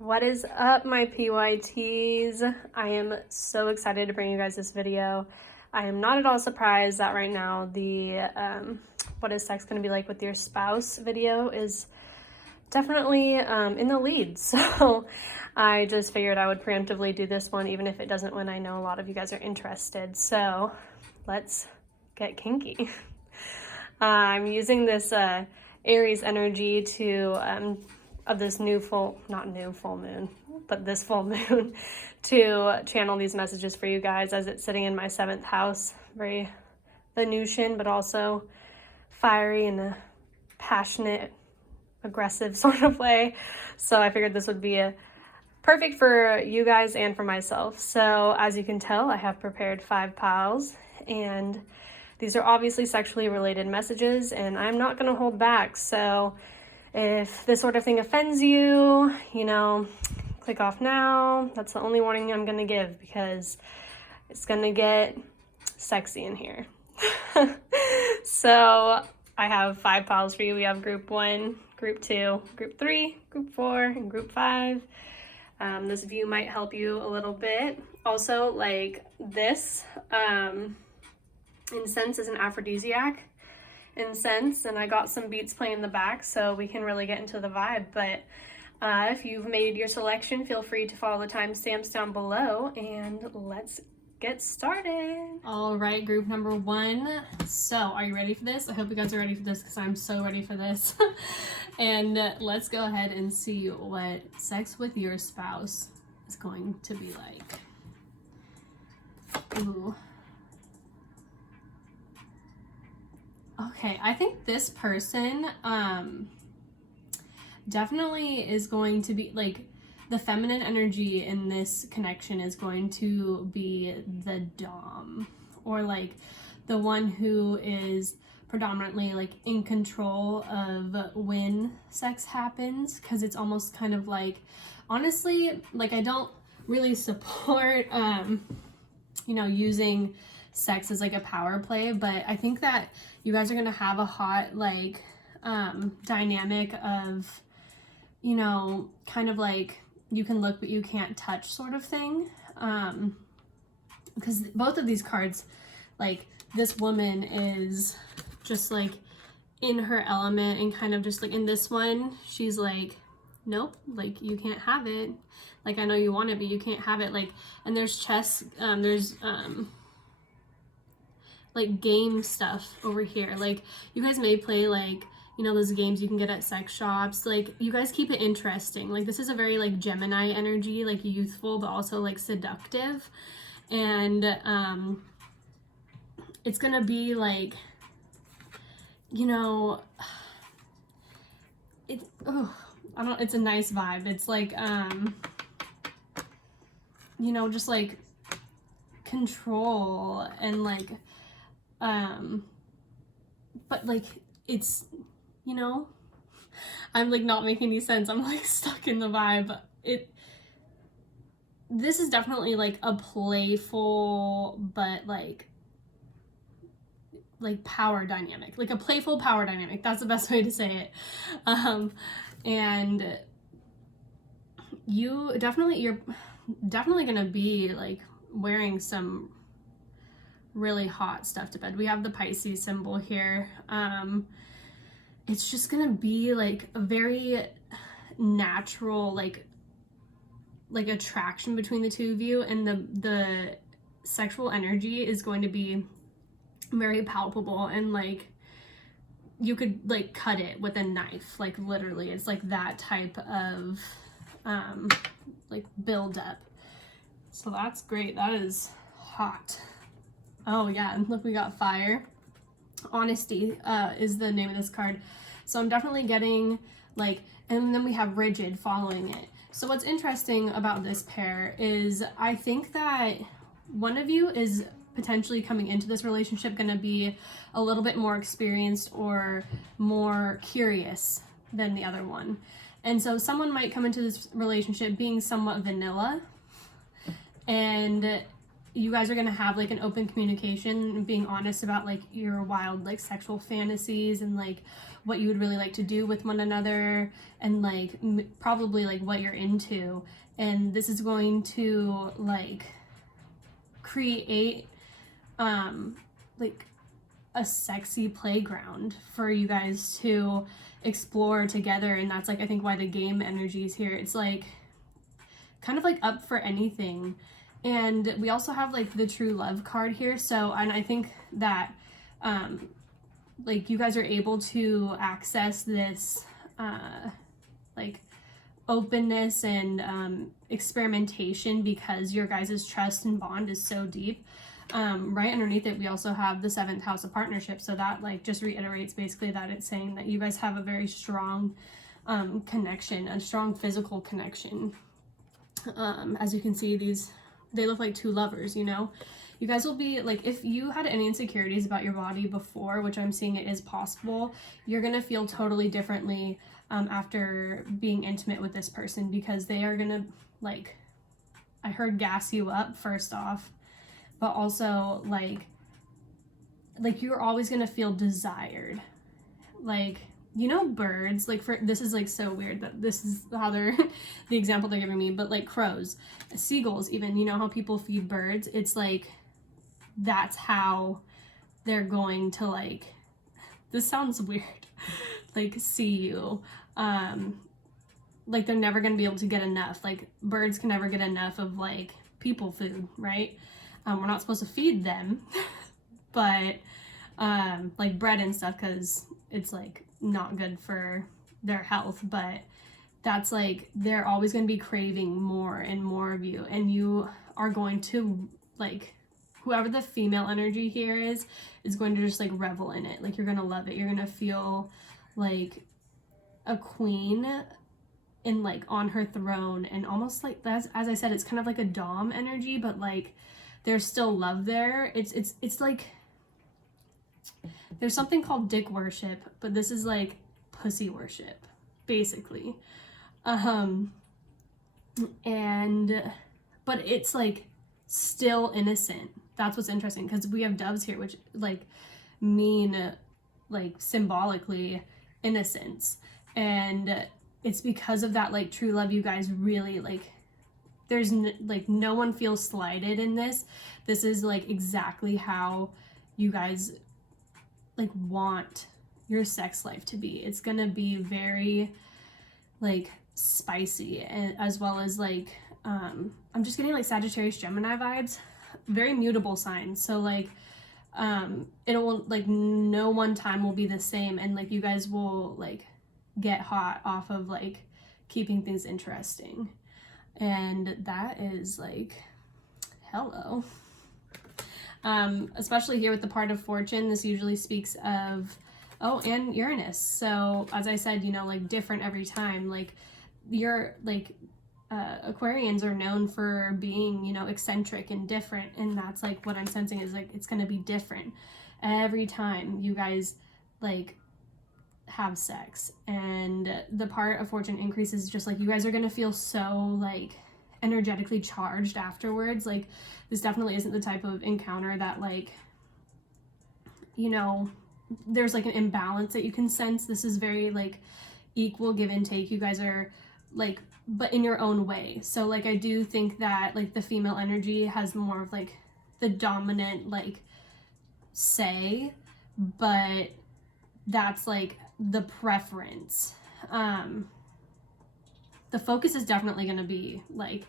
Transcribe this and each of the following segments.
What is up, my PYTs? I am so excited to bring you guys this video. I am not at all surprised that right now the what is sex going to be like with your spouse video is definitely in the lead. So I just figured I would preemptively do this one, even if it doesn't win. I know a lot of you guys are interested. So let's get kinky. I'm using this Aries energy to of this this full moon to channel these messages for you guys, as it's sitting in my 7th house. Very Venusian, but also fiery in a passionate, aggressive sort of way. So I figured this would be perfect for you guys and for myself. So as you can tell, I have prepared 5 piles, and these are obviously sexually related messages, and I'm not going to hold back. So if this sort of thing offends you, click off now. That's the only warning I'm going to give, because it's going to get sexy in here. So I have 5 piles for you. We have group 1, group 2, group 3, group 4, and group 5. This view might help you a little bit. Also, like this incense is an aphrodisiac incense, and I got some beats playing in the back so we can really get into the vibe. But if you've made your selection, feel free to follow the timestamps down below, and let's get started. All right, group number 1. So are you ready for this? I hope you guys are ready for this, because I'm so ready for this. And let's go ahead and see what sex with your spouse is going to be like. Ooh. Okay, I think this person definitely is going to be like, the feminine energy in this connection is going to be the dom, or like the one who is predominantly like in control of when sex happens, because it's almost kind of like, honestly, like I don't really support using sex as like a power play, but I think that you guys are gonna have a hot like dynamic of, kind of like you can look but you can't touch sort of thing, because both of these cards, like this woman is just like in her element, and kind of just like in this one she's like, nope, like you can't have it, like I know you want it but you can't have it, like, and there's chess, there's like game stuff over here. Like you guys may play like, those games you can get at sex shops. Like you guys keep it interesting. Like this is a very like Gemini energy, like youthful but also like seductive, and it's gonna be like, it's a nice vibe. It's like just like control and like but like it's, I'm like not making any sense. I'm like stuck in the vibe. This is definitely like a playful but like power dynamic, like a playful power dynamic. That's the best way to say it. And you're definitely gonna be like wearing some really hot stuff to bed. We have the Pisces symbol here. It's just gonna be like a very natural like attraction between the two of you, and the sexual energy is going to be very palpable, and like you could like cut it with a knife, like literally. It's like that type of like build up. So that's great. That is hot. Oh yeah, and look, we got fire. Honesty is the name of this card. So I'm definitely getting like, and then we have rigid following it. So what's interesting about this pair is I think that one of you is potentially coming into this relationship going to be a little bit more experienced or more curious than the other one. And so someone might come into this relationship being somewhat vanilla, and you guys are going to have like an open communication and being honest about like your wild like sexual fantasies and like what you would really like to do with one another, and like probably like what you're into. And this is going to like create like a sexy playground for you guys to explore together. And that's like, I think, why the game energy is here. It's like kind of like up for anything. And we also have like the true love card here. So, and I think that like you guys are able to access this like openness and experimentation because your guys' trust and bond is so deep. Right underneath it, we also have the 7th house of partnership. So that like just reiterates basically that it's saying that you guys have a very strong connection, a strong physical connection. As you can see, they look like two lovers, you know? You guys will be like, if you had any insecurities about your body before, which I'm seeing it is possible, you're gonna feel totally differently after being intimate with this person, because they are gonna like, I heard gas you up first off, but also like you're always gonna feel desired. Like, you know, birds, like this is like so weird that this is how they're the example they're giving me, but like crows, seagulls, even, you know how people feed birds, it's like that's how they're going to like, this sounds weird, like see you, like they're never going to be able to get enough. Like birds can never get enough of like people food, right? We're not supposed to feed them but like bread and stuff, because it's like not good for their health. But that's like, they're always going to be craving more and more of you, and you are going to like, whoever the female energy here is going to just like revel in it. Like you're going to love it. You're going to feel like a queen in like on her throne, and almost like that's, as I said, it's kind of like a dom energy, but like there's still love there. It's like, there's something called dick worship, but this is like pussy worship, basically. And but it's like still innocent. That's what's interesting, because we have doves here, which like mean like symbolically innocence, and it's because of that like true love. You guys really like, there's like no one feels slighted in this. This is like exactly how you guys like want your sex life to be. It's gonna be very like spicy, and as well as like I'm just getting like Sagittarius, Gemini vibes, very mutable signs. So like it will like, no one time will be the same, and like you guys will like get hot off of like keeping things interesting. And that is like, hello. Especially here with the part of fortune, this usually speaks of, oh, and Uranus. So as I said, you know, like different every time. Like you're like Aquarians are known for being, you know, eccentric and different, and that's like what I'm sensing is like it's gonna be different every time you guys like have sex. And the part of fortune increases, just like you guys are gonna feel so like energetically charged afterwards. Like this definitely isn't the type of encounter that like, you know, there's like an imbalance that you can sense. This is very like equal give and take. You guys are like, but in your own way. So like I do think that like the female energy has more of like the dominant like say, but that's like the preference. The focus is definitely going to be like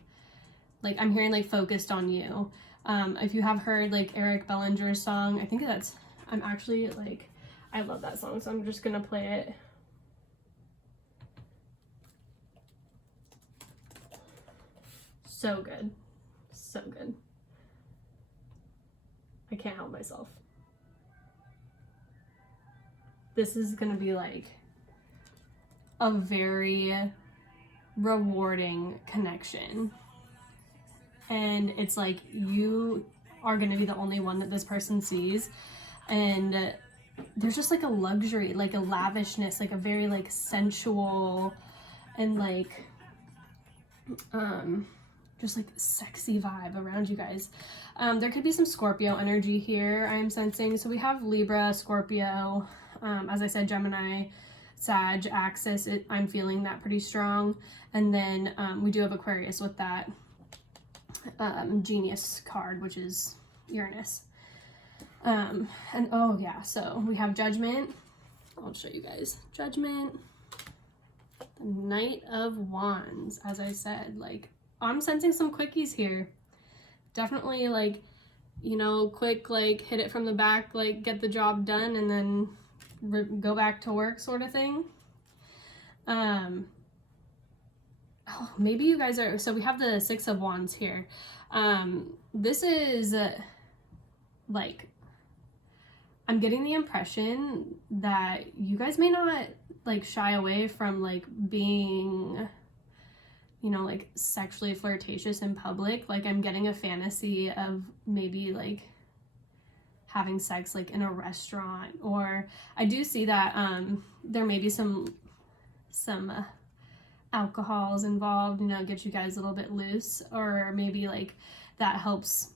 I'm hearing like focused on you. If you have heard like Eric Bellinger's song, I think that's, I'm actually like, I love that song, so I'm just going to play it. So good. So good. I can't help myself. This is going to be like a very rewarding connection, and it's like you are going to be the only one that this person sees, and there's just like a luxury, like a lavishness, like a very like sensual and like just like sexy vibe around you guys. There could be some Scorpio energy here, I am sensing. So we have Libra, Scorpio, as I said, Gemini, Sag axis. I'm feeling that pretty strong. And then we do have Aquarius with that Genius card, which is Uranus. And oh yeah, so we have Judgment. I'll show you guys. Judgment, the Knight of Wands, as I said. Like, I'm sensing some quickies here. Definitely, like, you know, quick, like, hit it from the back, like, get the job done, and then go back to work sort of thing. Oh, maybe you guys are, so we have the Six of Wands here. This is, like, I'm getting the impression that you guys may not, like, shy away from, like, being, you know, like, sexually flirtatious in public. Like, I'm getting a fantasy of maybe, like, having sex, like, in a restaurant, or I do see that there may be some alcohols involved, you know, get you guys a little bit loose, or maybe, like, that helps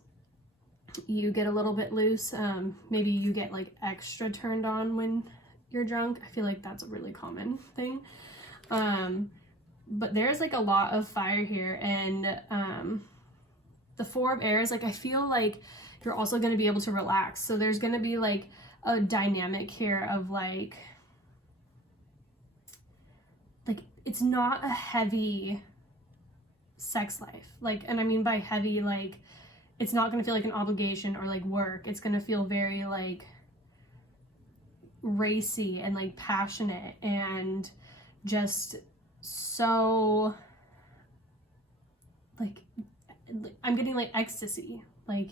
you get a little bit loose. Maybe you get, like, extra turned on when you're drunk. I feel like that's a really common thing. But there's, like, a lot of fire here, and the Four of Airs, like, I feel like you're also going to be able to relax. So there's going to be, like, a dynamic here of, like, it's not a heavy sex life. Like, and I mean by heavy, like, it's not going to feel like an obligation or, like, work. It's going to feel very, like, racy and, like, passionate and just so, like, I'm getting, like, ecstasy, like,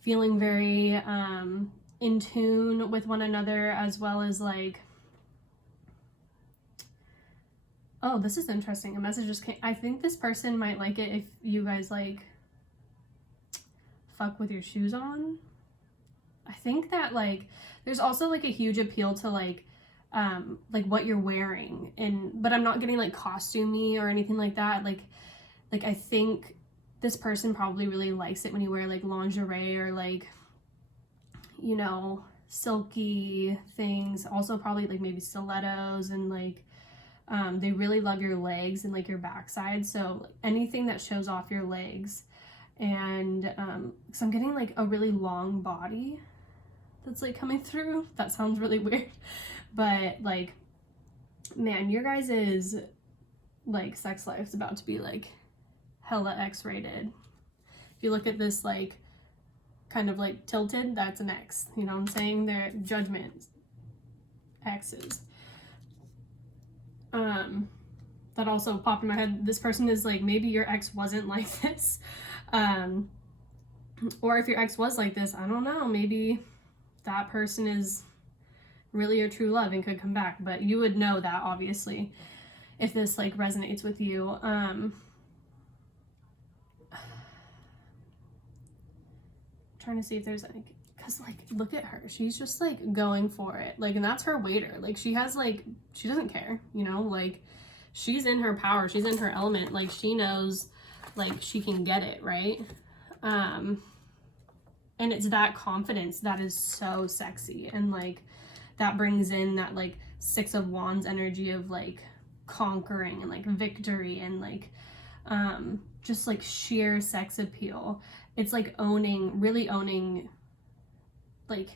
feeling very in tune with one another, as well as, like, oh, this is interesting. A message just came. I think this person might like it if you guys, like, fuck with your shoes on. I think that, like, there's also, like, a huge appeal to, like what you're wearing, but I'm not getting, like, costumey or anything like that. Like I think this person probably really likes it when you wear, like, lingerie or, like, you know, silky things. Also probably, like, maybe stilettos, and, like, they really love your legs and, like, your backside. So, like, anything that shows off your legs. And so I'm getting, like, a really long body that's, like, coming through. That sounds really weird, but, like, man, your guys' is, like, sex life's about to be, like, hella X-rated. If you look at this, like, kind of, like, tilted, that's an X, you know what I'm saying? They're Judgment X's. That also popped in my head. This person is, like, maybe your ex wasn't like this, or if your ex was like this, I don't know, maybe that person is really your true love and could come back. But you would know that, obviously, if this, like, resonates with you. Trying to see if there's, like, because, like, look at her, she's just, like, going for it, like, and that's her waiter. Like, she has, like, she doesn't care, you know, like, she's in her power, she's in her element, like, she knows, like, she can get it, right? And it's that confidence that is so sexy, and, like, that brings in that, like, Six of Wands energy of, like, conquering and, like, victory and, like, just, like, sheer sex appeal. It's, like, really owning, like,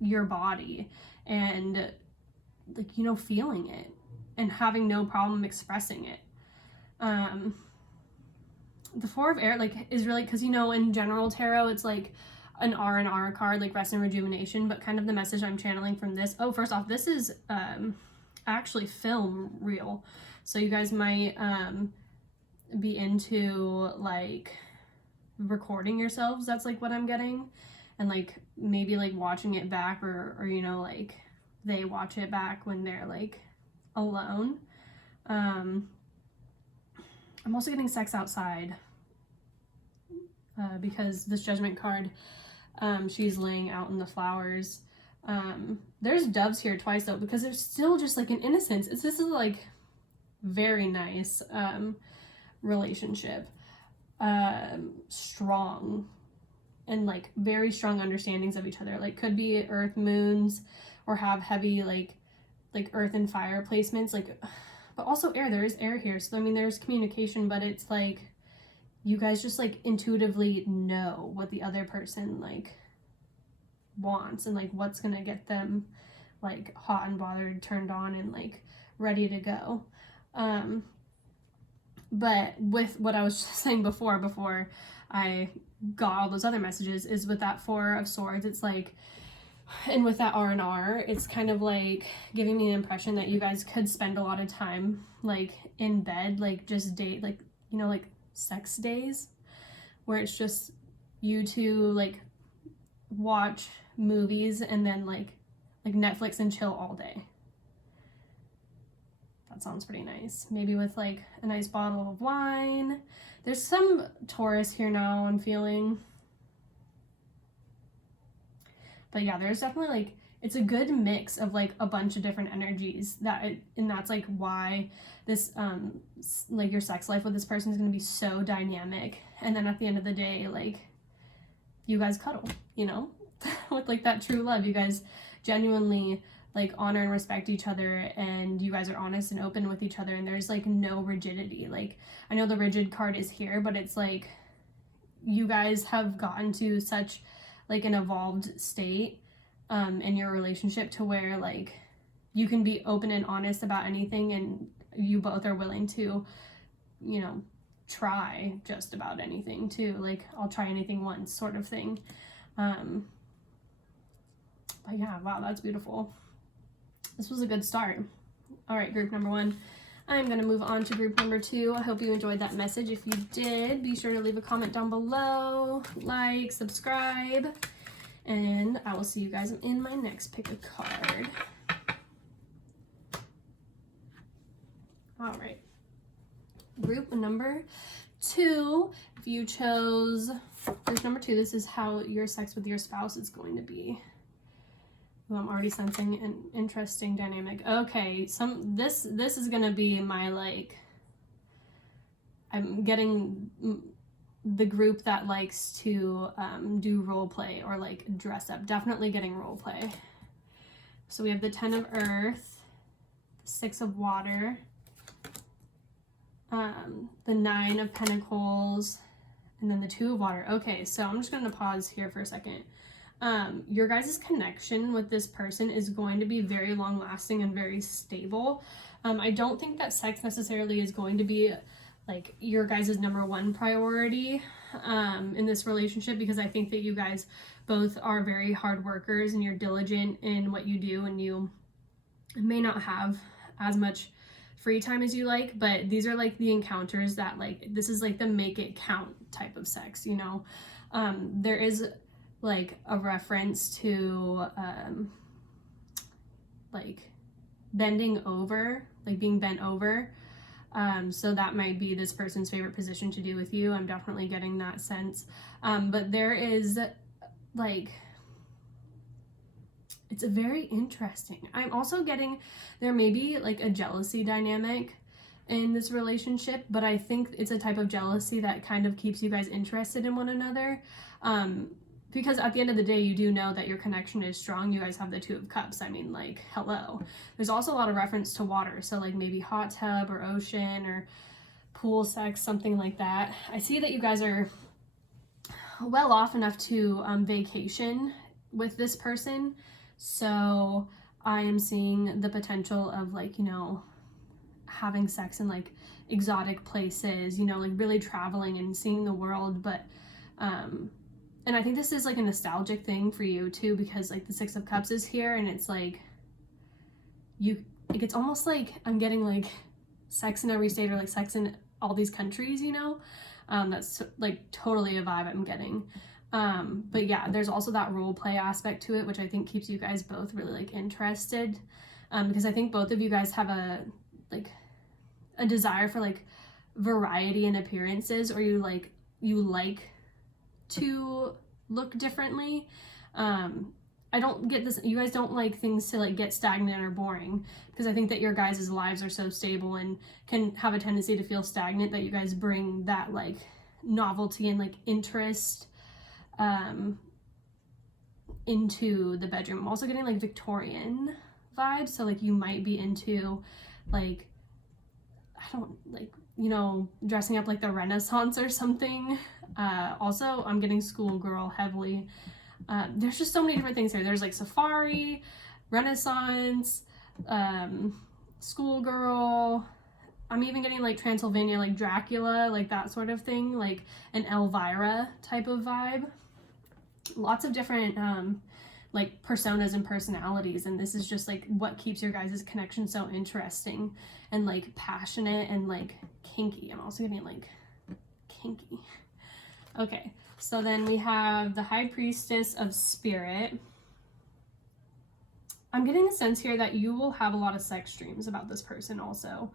your body, and, like, you know, feeling it and having no problem expressing it. The Four of Air, like, is really, because, you know, in general tarot, it's, like, an R&R card, like, rest and rejuvenation, but kind of the message I'm channeling from this. Oh, first off, this is actually film reel, so you guys might be into, like, recording yourselves. That's, like, what I'm getting, and, like, maybe, like, watching it back, or you know, like, they watch it back when they're, like, alone. I'm also getting sex outside, because this Judgment card, she's laying out in the flowers. There's doves here twice, though, because there's still just, like, an innocence. This is, like, very nice relationship. strong and like very strong understandings of each other. Like could be earth moons or have heavy like earth and fire placements, like, but also air. There's air here, so I mean there's communication, but it's like you guys just like intuitively know what the other person like wants and like what's gonna get them like hot and bothered, turned on, and like ready to go. But with what I was just saying before I got all those other messages, is with that Four of Swords, it's like, and with that R&R, it's kind of like giving me the impression that you guys could spend a lot of time like in bed, like just date, like, you know, like sex days, where it's just you two like watch movies and then like Netflix and chill all day. That sounds pretty nice. Maybe with like a nice bottle of wine. There's some Taurus here now, I'm feeling. But yeah, there's definitely like, it's a good mix of like a bunch of different energies and that's like why this, like your sex life with this person is going to be so dynamic. And then at the end of the day, like you guys cuddle, you know, with like that true love. You guys genuinely like honor and respect each other, and you guys are honest and open with each other, and there's like no rigidity. Like I know the rigid card is here, but it's like you guys have gotten to such like an evolved state in your relationship to where like you can be open and honest about anything, and you both are willing to, you know, try just about anything too. Like I'll try anything once sort of thing. But yeah, wow, that's beautiful. This was a good start. All right, group number 1. I'm going to move on to group number 2. I hope you enjoyed that message. If you did, be sure to leave a comment down below, like, subscribe, and I will see you guys in my next pick a card. All right, group number 2. If you chose group number 2, this is how your sex with your spouse is going to be. I'm already sensing an interesting dynamic. Okay, this is gonna be my like, I'm getting the group that likes to do role play or like dress up. Definitely getting role play. So we have the 10 of Earth, the 6 of Water, the 9 of Pentacles, and then the 2 of Water. Okay, so I'm just gonna pause here for a second. Your guys' connection with this person is going to be very long lasting and very stable. I don't think that sex necessarily is going to be like your guys' number 1 priority in this relationship, because I think that you guys both are very hard workers and you're diligent in what you do, and you may not have as much free time as you like, but these are like the encounters that like, this is like the make it count type of sex, you know. There is like a reference to like bending over, like being bent over. So that might be this person's favorite position to do with you. I'm definitely getting that sense. But there is like, it's a very interesting. I'm also getting, there may be like a jealousy dynamic in this relationship, but I think it's a type of jealousy that kind of keeps you guys interested in one another. Because at the end of the day, you do know that your connection is strong. You guys have the 2 of Cups. I mean, like, hello. There's also a lot of reference to water. So like maybe hot tub or ocean or pool sex, something like that. I see that you guys are well off enough to vacation with this person. So I am seeing the potential of like, you know, having sex in like exotic places, you know, like really traveling and seeing the world. But, and I think this is like a nostalgic thing for you too, because like the 6 of Cups is here, and it's like, it's almost like I'm getting like sex in every state, or like sex in all these countries, you know. That's like totally a vibe I'm getting. But yeah, there's also that role play aspect to it, which I think keeps you guys both really like interested, because I think both of you guys have a desire for like variety in appearances, or you like to look differently. I don't get this, you guys don't like things to like get stagnant or boring, because I think that your guys' lives are so stable and can have a tendency to feel stagnant, that you guys bring that like novelty and like interest into the bedroom. I'm also getting like Victorian vibes, so like you might be into like, I don't like, you know, dressing up like the Renaissance or something. Also, I'm getting schoolgirl heavily. There's just so many different things here. There's like safari, Renaissance, schoolgirl. I'm even getting like Transylvania, like Dracula, like that sort of thing, like an Elvira type of vibe. Lots of different like personas and personalities, and this is just like what keeps your guys' connection so interesting and like passionate and like kinky. I'm also getting like kinky. Okay, so then we have the High Priestess of Spirit. I'm getting a sense here that you will have a lot of sex dreams about this person also,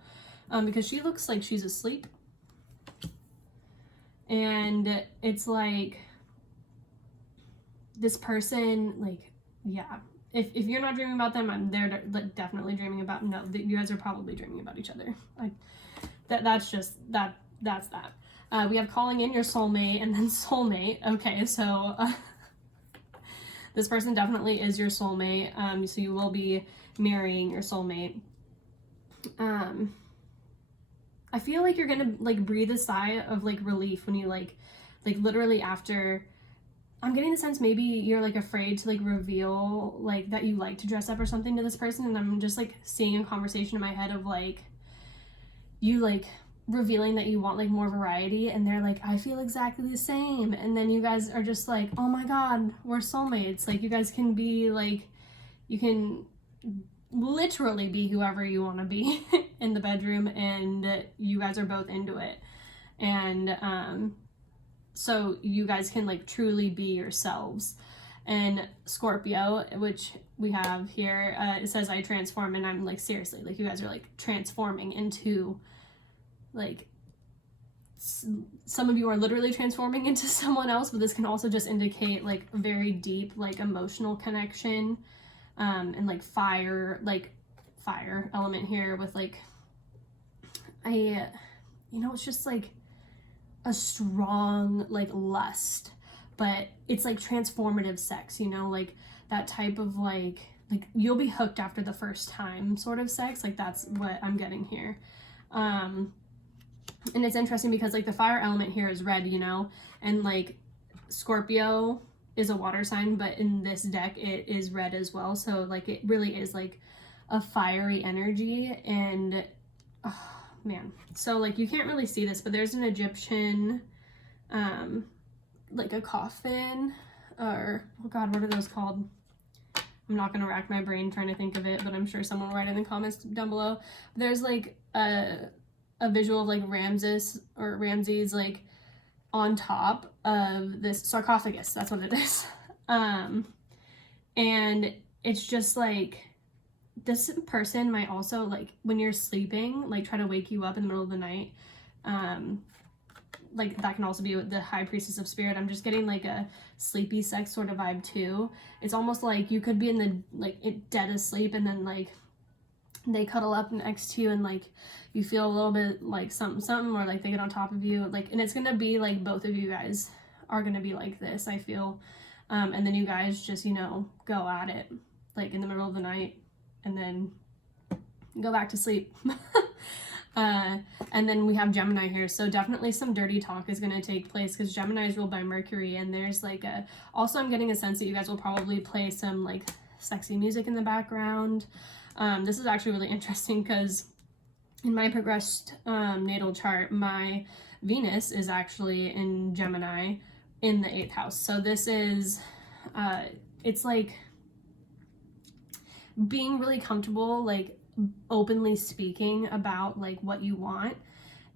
because she looks like she's asleep, and it's like this person, like, yeah, if you're not dreaming about them, they're definitely dreaming about, no, you guys are probably dreaming about each other. Like that's that. We have calling in your soulmate and then soulmate. Okay, so this person definitely is your soulmate. So you will be marrying your soulmate. I feel like you're gonna like breathe a sigh of like relief when you like literally after. I'm getting the sense maybe you're like afraid to like reveal like that you like to dress up or something to this person, and I'm just like seeing a conversation in my head of like you like revealing that you want like more variety, and they're like, I feel exactly the same, and then you guys are just like, oh my god, we're soulmates. Like you guys can be like, you can literally be whoever you want to be in the bedroom, and you guys are both into it, and so you guys can like truly be yourselves. And Scorpio, which we have here, it says I transform, and I'm like, seriously, like you guys are like transforming into like, some of you are literally transforming into someone else, but this can also just indicate like a very deep like emotional connection, and like fire element here with like it's just like a strong like lust, but it's like transformative sex, you know, like that type of like you'll be hooked after the first time sort of sex. Like that's what I'm getting here. And it's interesting because like the fire element here is red, you know, and like Scorpio is a water sign, but in this deck it is red as well, so like it really is like a fiery energy. And oh man, so like you can't really see this, but there's an Egyptian like a coffin, or oh god, what are those called? I'm not gonna rack my brain trying to think of it, but I'm sure someone will write in the comments down below. There's like a visual of like Ramses like on top of this sarcophagus. That's what it is. And it's just like this person might also like when you're sleeping like try to wake you up in the middle of the night. Like that can also be the High Priestess of Spirit. I'm just getting like a sleepy sex sort of vibe too. It's almost like you could be in the like dead asleep, and then like they cuddle up next to you, and like you feel a little bit like something, or like they get on top of you, like, and it's gonna be like both of you guys are gonna be like this, I feel. And then you guys just, you know, go at it like in the middle of the night, and then go back to sleep. And then we have Gemini here, so definitely some dirty talk is going to take place because Gemini is ruled by Mercury, and there's like also I'm getting a sense that you guys will probably play some like sexy music in the background. This is actually really interesting because in my progressed natal chart, my Venus is actually in Gemini in the 8th house, so this is it's like being really comfortable, like openly speaking about like what you want,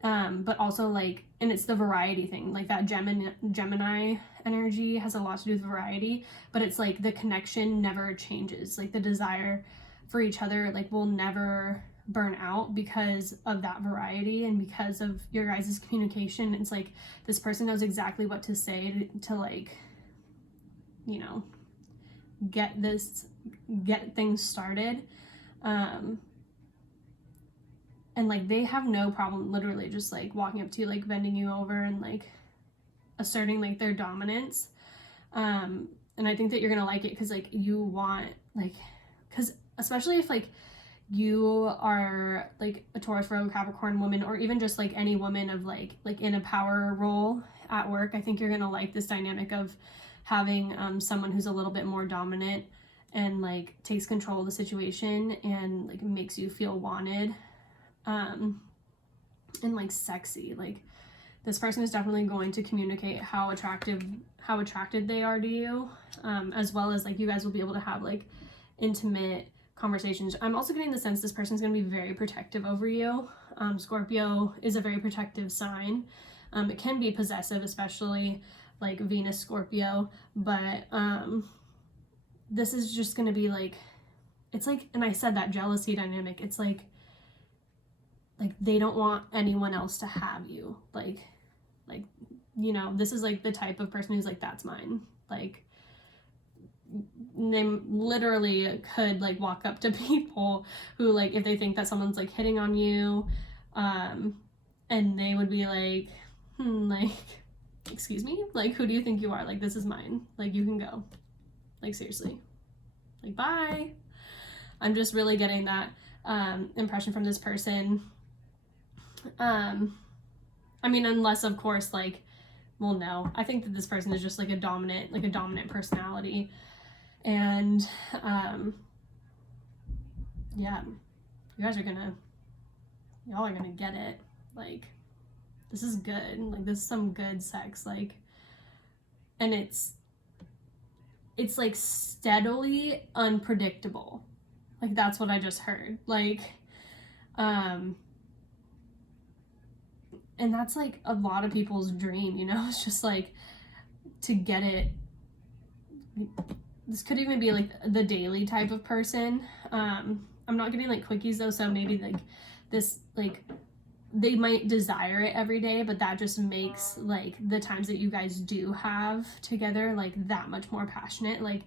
but also like, and it's the variety thing, like that Gemini energy has a lot to do with variety, but it's like the connection never changes, like the desire for each other like will never burn out because of that variety and because of your guys' communication. It's like this person knows exactly what to say to like, you know, get things started. And like they have no problem literally just like walking up to you, like bending you over and like asserting like their dominance. And I think that you're gonna like it because like you want like, because especially if like you are like a Taurus, Virgo, Capricorn woman, or even just like any woman of like in a power role at work, I think you're gonna like this dynamic of having someone who's a little bit more dominant and like takes control of the situation and like makes you feel wanted and like sexy. Like this person is definitely going to communicate how attracted they are to you, as well as like you guys will be able to have like intimate conversations. I'm also getting the sense this person's going to be very protective over you. Scorpio is a very protective sign. It can be possessive, especially like Venus Scorpio, but this is just going to be like, it's like, and I said that jealousy dynamic, it's like they don't want anyone else to have you. Like, you know, this is like the type of person who's like, that's mine. Like, they literally could like walk up to people who like, if they think that someone's like hitting on you, and they would be like, like, excuse me, like, who do you think you are? Like, this is mine. Like, you can go. Like, seriously. Like, bye. I'm just really getting that impression from this person. I mean, unless of course, like, well, no, I think that this person is just like a dominant personality. And yeah, y'all are gonna get it. Like, this is good. Like, this is some good sex. Like, and it's like steadily unpredictable. Like, that's what I just heard. Like, and that's like a lot of people's dream, you know. It's just like to get it. This could even be like the daily type of person. I'm not getting like quickies though, so maybe like this, like, they might desire it every day, but that just makes like the times that you guys do have together like that much more passionate. Like,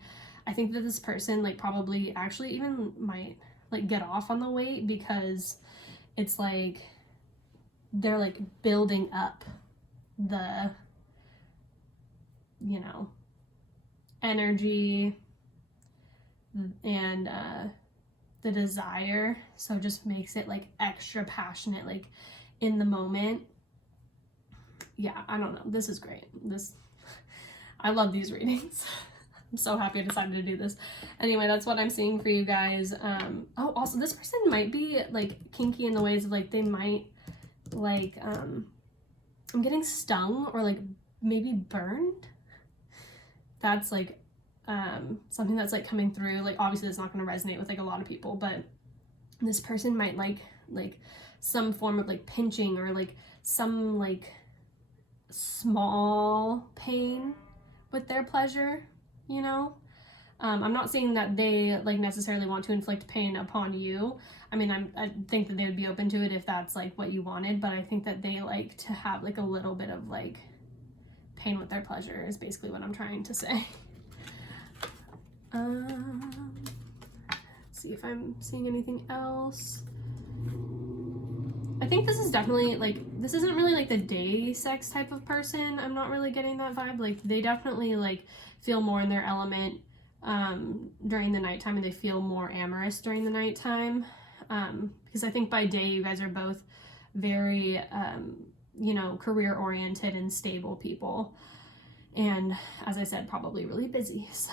I think that this person like probably actually even might like get off on the wait, because it's like they're like building up the, you know, energy and the desire, so it just makes it like extra passionate, like in the moment. Yeah, I don't know, this is great. I love these readings. I'm so happy I decided to do this. Anyway, that's what I'm seeing for you guys. Oh, also this person might be like kinky in the ways of like they might like I'm getting stung or like maybe burned. That's like something that's like coming through. Like, obviously it's not going to resonate with like a lot of people, but this person might like some form of like pinching or like some like small pain with their pleasure, you know. I'm not saying that they like necessarily want to inflict pain upon you. I mean, I think that they would be open to it if that's like what you wanted, but I think that they like to have like a little bit of like pain with their pleasure is basically what I'm trying to say. Let's see if I'm seeing anything else. I think this is definitely like, this isn't really like the day sex type of person. I'm not really getting that vibe. Like, they definitely like feel more in their element during the nighttime, and they feel more amorous during the nighttime, because I think by day you guys are both very you know, career oriented and stable people, and as I said, probably really busy. So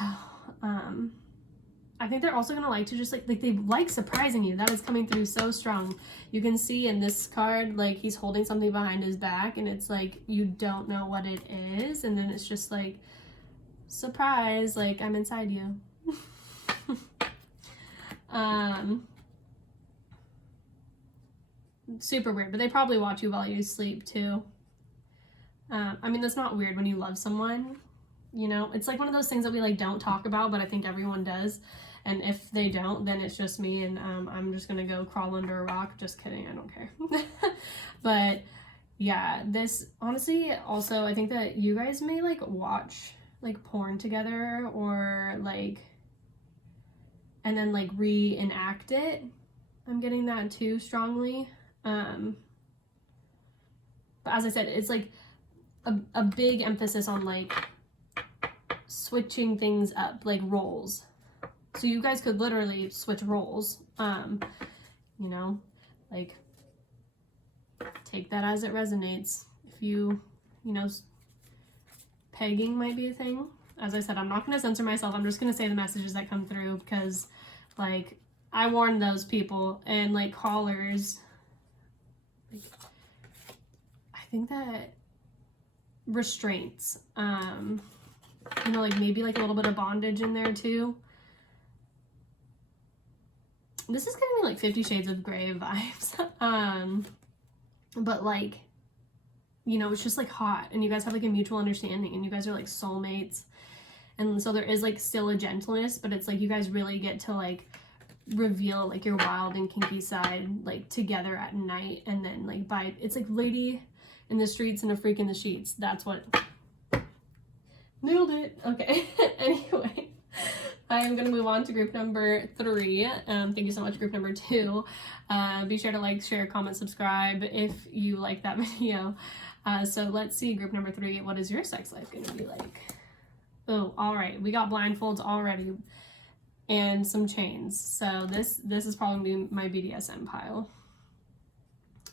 I think they're also gonna like to just like they like surprising you. That is coming through so strong. You can see in this card like he's holding something behind his back, and it's like you don't know what it is, and then it's just like, surprise, like I'm inside you. Super weird, but they probably watch you while you sleep too. I mean, that's not weird when you love someone, you know. It's like one of those things that we like don't talk about, but I think everyone does. And if they don't, then it's just me, and I'm just gonna go crawl under a rock. Just kidding, I don't care. But yeah, this honestly, also I think that you guys may like watch like porn together, or like, and then like reenact it. I'm getting that too strongly. But as I said, it's like a big emphasis on like switching things up, like roles. So you guys could literally switch roles, you know, like take that as it resonates. If you know, pegging might be a thing. As I said, I'm not going to censor myself. I'm just going to say the messages that come through because, like, I warned those people and, like, callers. Like, I think that restraints, you know, like, maybe, like, a little bit of bondage in there, too. This is going to be, like, 50 Shades of Grey vibes. But, like, you know, it's just, like, hot. And you guys have, like, a mutual understanding. And you guys are, like, soulmates. And so there is, like, still a gentleness, but it's, like, you guys really get to, like, reveal, like, your wild and kinky side, like, together at night. And then, like, it's, like, lady in the streets and a freak in the sheets. That's what... Nailed it. Okay. Anyway, I am going to move on to group number 3. Thank you so much, group number 2. Be sure to like, share, comment, subscribe if you like that video. So let's see, group number 3. What is your sex life going to be like? Oh, all right. We got blindfolds already and some chains. So this is probably my BDSM pile.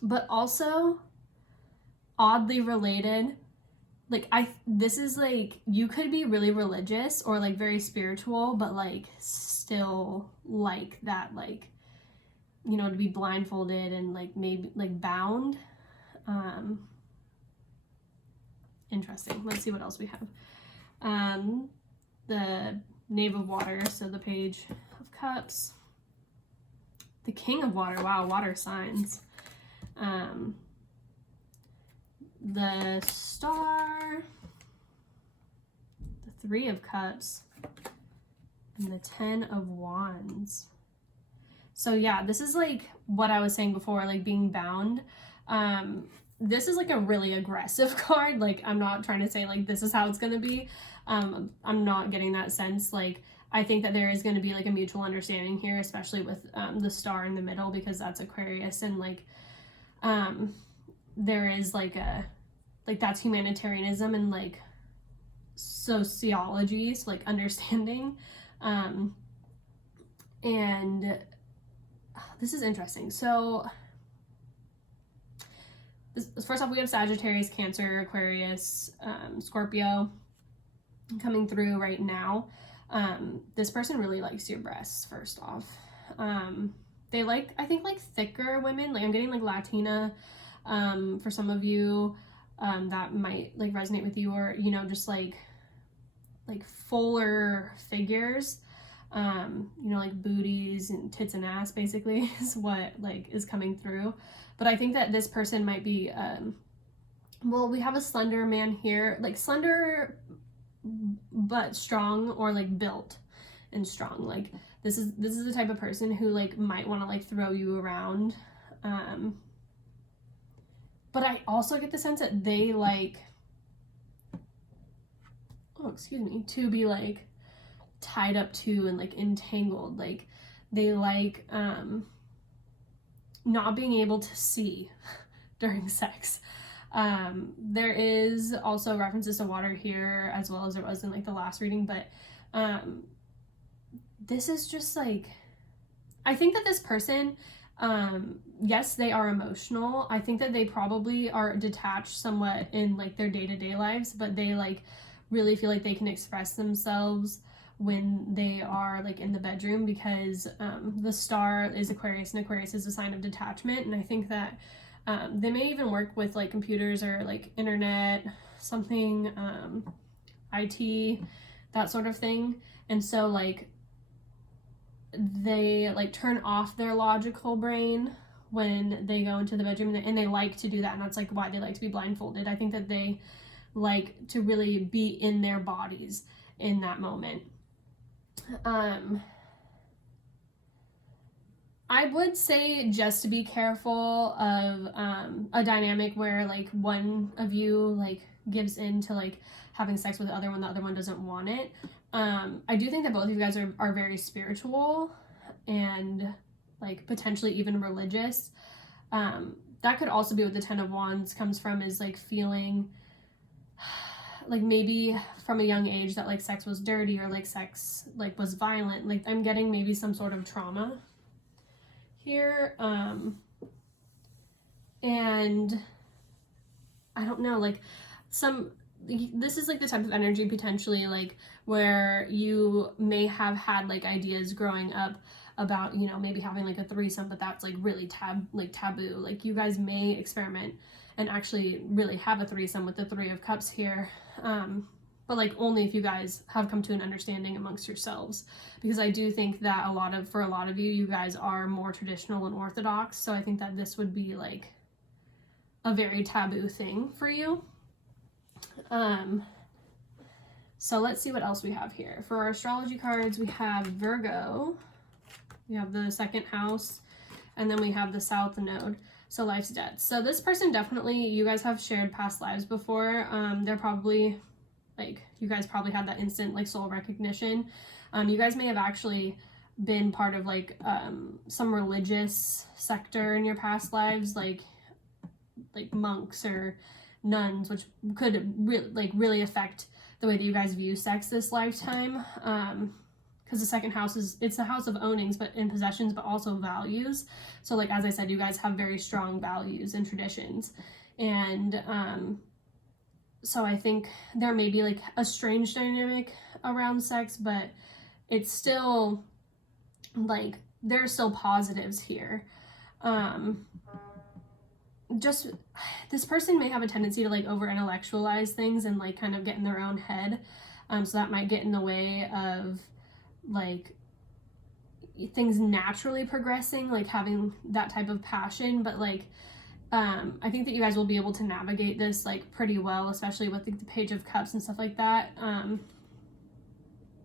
But also, oddly related, like, this is, like, you could be really religious or, like, very spiritual, but, like, still like that, like, you know, to be blindfolded and, like, maybe, like, bound. Interesting. Let's see what else we have. The Knave of Water, so the Page of Cups. The King of Water, wow, water signs. The Star, the 3 of Cups, and the 10 of Wands. So yeah, this is like what I was saying before, like being bound. This is like a really aggressive card. Like, I'm not trying to say like this is how it's going to be. I'm not getting that sense. Like, I think that there is going to be like a mutual understanding here, especially with the Star in the middle, because that's Aquarius, and like there is like that's humanitarianism and like sociology, so like understanding. And this is interesting. So first off, we have Sagittarius, Cancer, Aquarius, Scorpio coming through right now. This person really likes your breasts, first off. They like, I think, like thicker women. Like, I'm getting like Latina for some of you. That might like resonate with you, or, you know, just like fuller figures. You know, like booties and tits and ass basically is what like is coming through. But I think that this person might be, well, we have a slender man here, like slender but strong, or like built and strong. Like, this is the type of person who like might want to like throw you around. But I also get the sense that they like, oh, excuse me, to be like tied up to and like entangled. Like, they like not being able to see during sex. There is also references to water here, as well as there was in like the last reading, but this is just like, I think that this person, yes, they are emotional. I think that they probably are detached somewhat in like their day-to-day lives, but they like really feel like they can express themselves when they are like in the bedroom, because the Star is Aquarius, and Aquarius is a sign of detachment. And I think that they may even work with like computers or like internet, something, IT, that sort of thing. And so like they like turn off their logical brain when they go into the bedroom, and they like to do that, and that's like why they like to be blindfolded. I think that they like to really be in their bodies in that moment. I would say just to be careful of a dynamic where like one of you like gives in to like having sex with the other one doesn't want it. I do think that both of you guys are very spiritual and like potentially even religious. That could also be what the 10 of Wands comes from, is like feeling like maybe from a young age that like sex was dirty or like sex like was violent. Like I'm getting maybe some sort of trauma here. And I don't know, like this is like the type of energy potentially like where you may have had like ideas growing up about, you know, maybe having like a threesome, but that's like really taboo. Like you guys may experiment and actually really have a threesome with the Three of Cups here. But like only if you guys have come to an understanding amongst yourselves, because I do think that for a lot of you, you guys are more traditional and orthodox. So I think that this would be like a very taboo thing for you. So let's see what else we have here. For our astrology cards, we have Virgo, we have the second house, and then we have the South Node. So life's debt. So this person definitely, you guys have shared past lives before. They're probably like, you guys probably had that instant like soul recognition. You guys may have actually been part of like some religious sector in your past lives, like monks or nuns, which could really affect the way that you guys view sex this lifetime. Because the second house it's the house of ownings, but in possessions, but also values. So like, as I said, you guys have very strong values and traditions. And so I think there may be like a strange dynamic around sex, but it's still like, there are still positives here. Just this person may have a tendency to like over intellectualize things and like kind of get in their own head. So that might get in the way of like things naturally progressing, like having that type of passion. But like I think that you guys will be able to navigate this like pretty well, especially with the Page of Cups and stuff like that,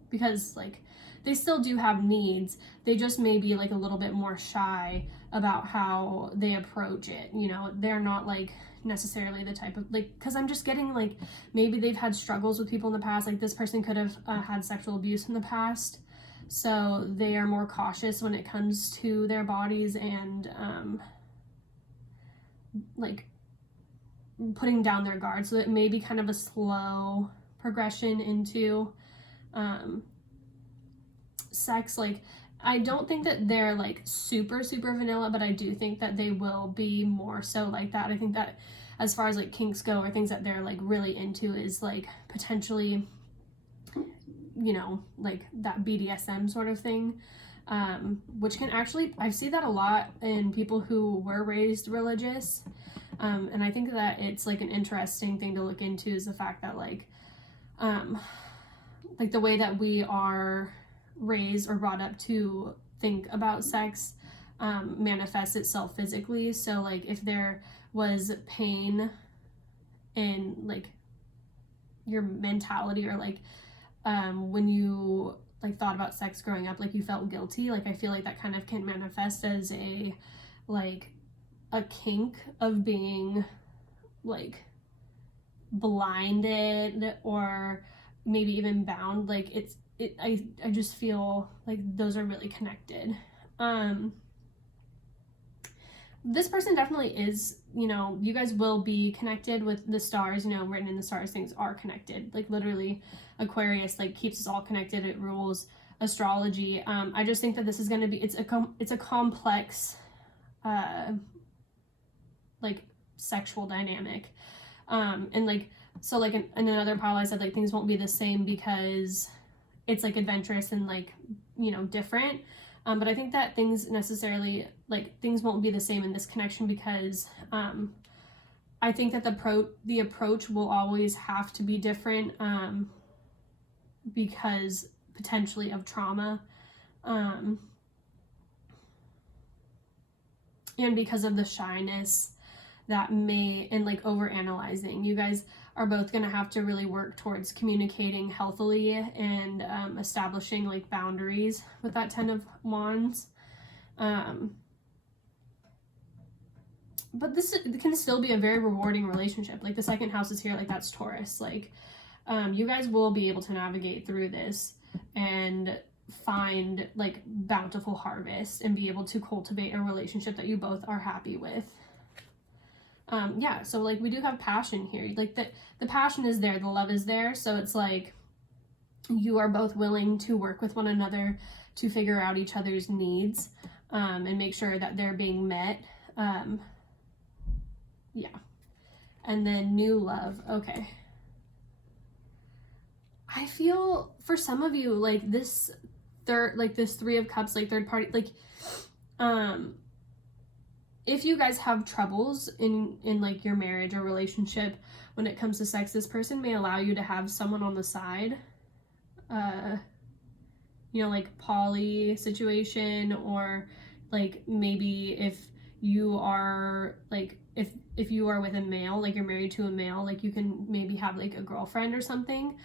because like they still do have needs. They just may be like a little bit more shy about how they approach it. You know, they're not like necessarily the type of like, because I'm just getting like maybe they've had struggles with people in the past. Like this person could have had sexual abuse in the past, so they are more cautious when it comes to their bodies and like putting down their guard. So it may be kind of a slow progression into sex. Like I don't think that they're like super vanilla, but I do think that they will be more so like that. I think that as far as like kinks go, or things that they're like really into, is like potentially, you know, like that BDSM sort of thing, which can actually, I see that a lot in people who were raised religious, and I think that it's like an interesting thing to look into, is the fact that like the way that we are raised or brought up to think about sex manifests itself physically. So like if there was pain in like your mentality, or like when you like thought about sex growing up, like you felt guilty, like I feel like that kind of can manifest as a kink of being like blinded or maybe even bound. Like I just feel like those are really connected. This person definitely is, you know, you guys will be connected with the stars, you know, written in the stars, things are connected. Like literally Aquarius like keeps us all connected, it rules astrology. I just think that this is going to be, it's a complex like sexual dynamic. And like, so like in another pile I said like things won't be the same because it's like adventurous and like, you know, different. But I think that things necessarily, like things won't be the same in this connection, because I think that the approach will always have to be different, because potentially of trauma, and because of the shyness that may, and like over analyzing. You guys are both going to have to really work towards communicating healthily and establishing like boundaries with that Ten of Wands. But this can still be a very rewarding relationship. Like the second house is here, like that's Taurus. Like you guys will be able to navigate through this and find like bountiful harvest and be able to cultivate a relationship that you both are happy with. Yeah, so like we do have passion here. Like the passion is there, the love is there. So it's like you are both willing to work with one another to figure out each other's needs, and make sure that they're being met. Yeah. And then new love. Okay. I feel for some of you, like this Three of Cups, like third party, like, if you guys have troubles in like your marriage or relationship when it comes to sex, this person may allow you to have someone on the side, you know, like poly situation, or like maybe if you are like, if you are with a male, like you're married to a male, like you can maybe have like a girlfriend or something.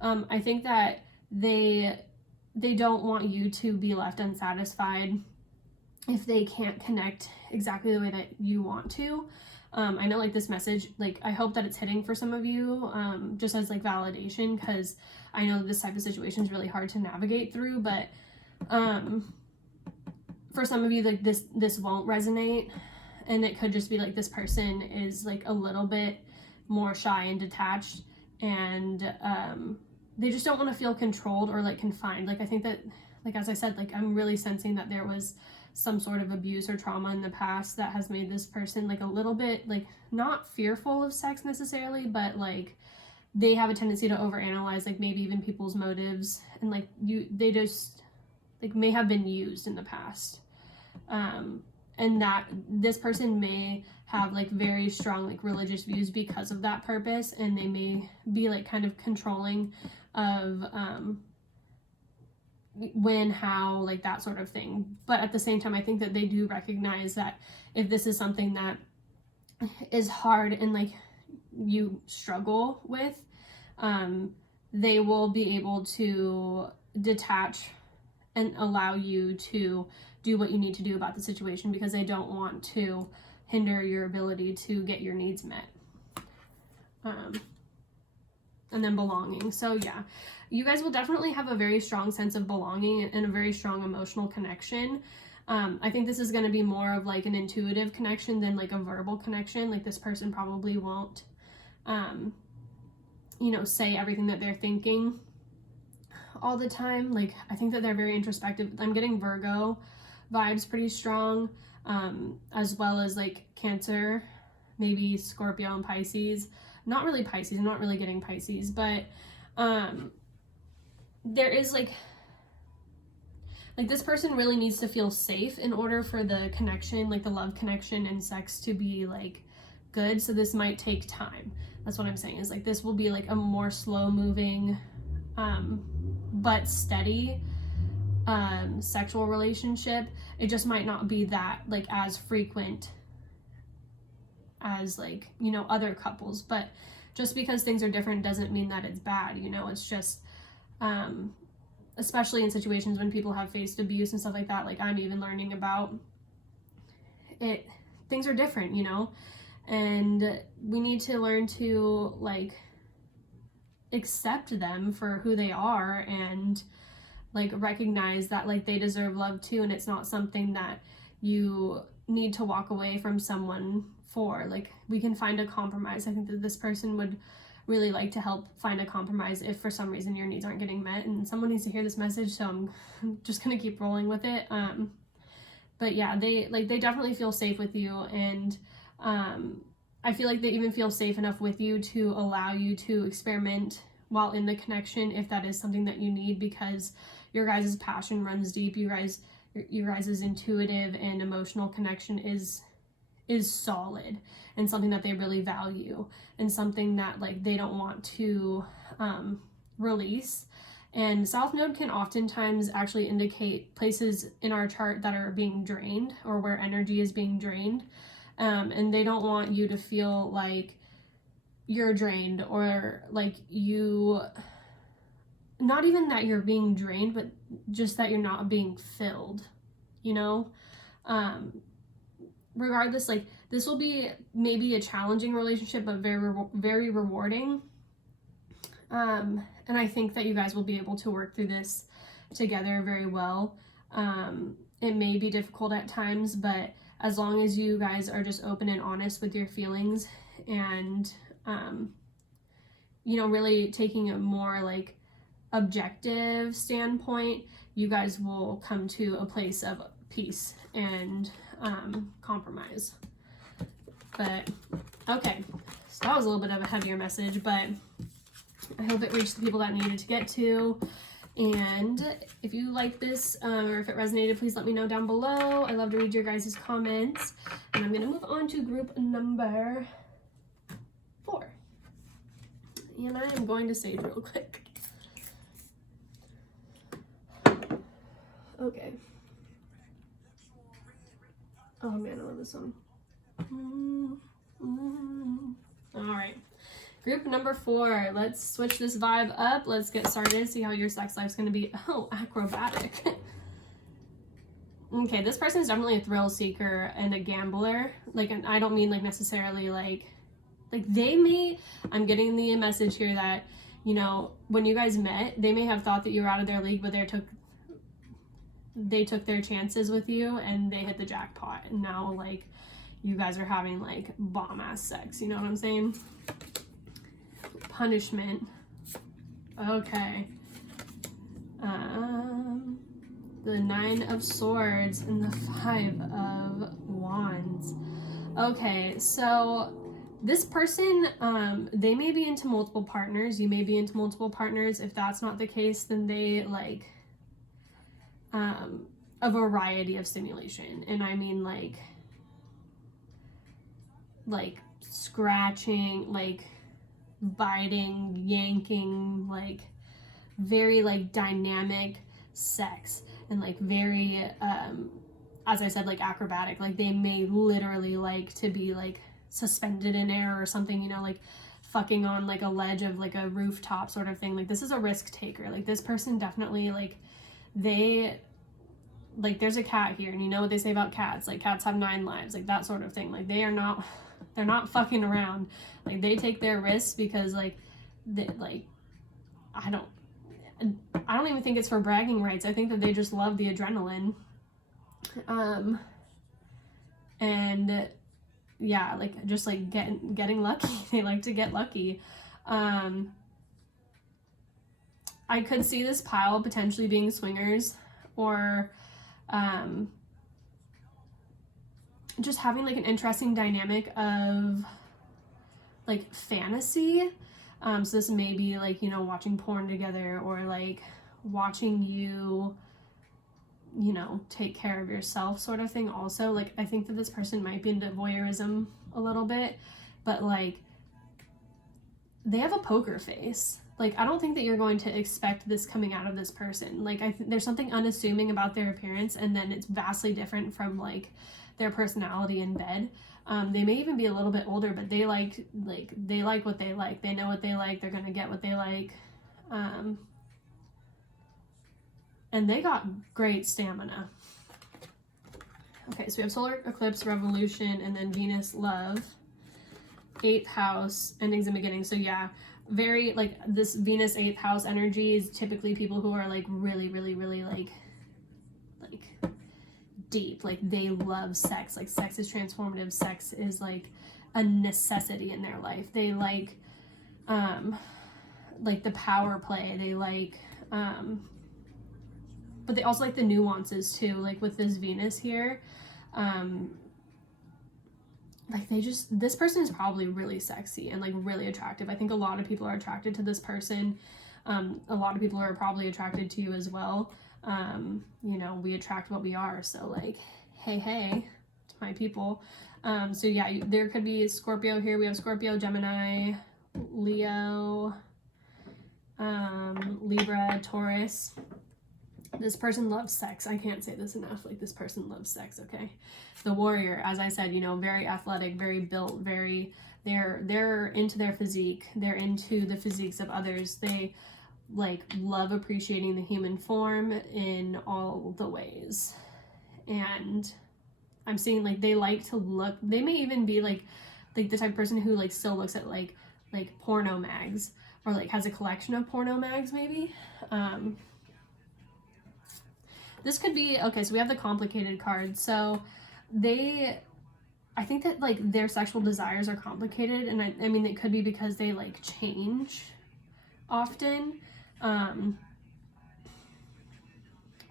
I think that they don't want you to be left unsatisfied if they can't connect exactly the way that you want to. I know like this message, like I hope that it's hitting for some of you, just as like validation, because I know this type of situation is really hard to navigate through, but for some of you, like this won't resonate, and it could just be like this person is like a little bit more shy and detached, and they just don't want to feel controlled or like confined. Like I think that, like as I said, like I'm really sensing that there was some sort of abuse or trauma in the past that has made this person like a little bit like not fearful of sex necessarily, but like they have a tendency to overanalyze like maybe even people's motives, and like they just like may have been used in the past, and that this person may have like very strong like religious views because of that purpose, and they may be like kind of controlling of when, how, like that sort of thing. But at the same time, I think that they do recognize that if this is something that is hard and like you struggle with, they will be able to detach and allow you to do what you need to do about the situation, because they don't want to hinder your ability to get your needs met. And then belonging. So yeah, you guys will definitely have a very strong sense of belonging and a very strong emotional connection. I think this is going to be more of like an intuitive connection than like a verbal connection. Like this person probably won't, you know, say everything that they're thinking all the time. Like I think that they're very introspective. I'm getting Virgo vibes pretty strong, as well as like Cancer, maybe Scorpio and Pisces. Not really Pisces, I'm not really getting Pisces, but there is like this person really needs to feel safe in order for the connection, like the love connection and sex, to be like good. So this might take time. That's what I'm saying, is like this will be like a more slow moving but steady sexual relationship. It just might not be that like as frequent as like, you know, other couples. But just because things are different doesn't mean that it's bad, you know. It's just especially in situations when people have faced abuse and stuff like that, like I'm even learning about it, things are different, you know, and we need to learn to like accept them for who they are, and like recognize that like they deserve love too, and it's not something that you need to walk away from someone for. Like we can find a compromise. I think that this person would really like to help find a compromise if for some reason your needs aren't getting met, and someone needs to hear this message, so I'm just gonna keep rolling with it. But yeah, they definitely feel safe with you, and I feel like they even feel safe enough with you to allow you to experiment while in the connection if that is something that you need, because your guys' passion runs deep. You guys' intuitive and emotional connection is solid, and something that they really value, and something that like they don't want to release. And South Node can oftentimes actually indicate places in our chart that are being drained, or where energy is being drained, and they don't want you to feel like you're drained, or like you, not even that you're being drained, but just that you're not being filled, you know. Regardless, like this will be maybe a challenging relationship, but very rewarding. And I think that you guys will be able to work through this together very well. It may be difficult at times, but as long as you guys are just open and honest with your feelings and, you know, really taking a more like objective standpoint, you guys will come to a place of peace and compromise. But okay, so that was a little bit of a heavier message, but I hope it reached the people that needed to get to. And if you like this or if it resonated, please let me know down below. I love to read your guys' comments. And I'm going to move on to group number 4. And I am going to sage real quick. Okay. Oh man, I love this song. All right. Group number 4, let's switch this vibe up. Let's get started, see how your sex life's gonna be. Oh, acrobatic. Okay, this person is definitely a thrill seeker and a gambler. Like, and I don't mean like necessarily like they may, I'm getting the message here that, you know, when you guys met, they may have thought that you were out of their league, but they took their chances with you and they hit the jackpot. And now like you guys are having like bomb ass sex, you know what I'm saying? Punishment. Okay. The 9 of Swords and the 5 of Wands. Okay, so this person, they may be into multiple partners. You may be into multiple partners. If that's not the case, then they like a variety of stimulation. And I mean like scratching, like biting, yanking, like very like dynamic sex and like very as I said, like acrobatic. Like they may literally like to be like suspended in air or something, you know, like fucking on like a ledge of like a rooftop sort of thing. Like this is a risk taker. Like this person definitely like there's a cat here and you know what they say about cats, like cats have 9 lives, like that sort of thing. Like they're not fucking around. Like they take their risks because like I don't even think it's for bragging rights. I think that they just love the adrenaline. And yeah, like just like getting lucky. They like to get lucky. I could see this pile potentially being swingers or just having like an interesting dynamic of like fantasy. So this may be like, you know, watching porn together or like watching you, you know, take care of yourself sort of thing. Also, like I think that this person might be into voyeurism a little bit, but like they have a poker face. Like I don't think that you're going to expect this coming out of this person. Like there's something unassuming about their appearance, and then it's vastly different from like their personality in bed. They may even be a little bit older, but they like what they like. They know what they like. They're gonna get what they like. And they got great stamina. Okay, so we have solar eclipse, revolution, and then Venus, love, 8th house, endings and beginnings. So yeah, very like this Venus 8th house energy is typically people who are like really like deep. Like they love sex. Like sex is transformative. Sex is like a necessity in their life. They like the power play. They like but they also like the nuances too, like with this Venus here. Like this person is probably really sexy and like really attractive. I think a lot of people are attracted to this person. A lot of people are probably attracted to you as well. You know, we attract what we are. So like, hey, to my people. So yeah, there could be Scorpio here. We have Scorpio, Gemini, Leo, Libra, Taurus. This person loves sex. I can't say this enough. Like this person loves sex. Okay. The warrior, as I said, you know, very athletic, very built, they're into their physique. They're into the physiques of others. They like love appreciating the human form in all the ways. And I'm seeing like they like to look, they may even be like the type of person who like still looks at like porno mags or like has a collection of porno mags maybe. This could be, okay, so we have the complicated card. So I think that like their sexual desires are complicated, and I mean it could be because they like change often,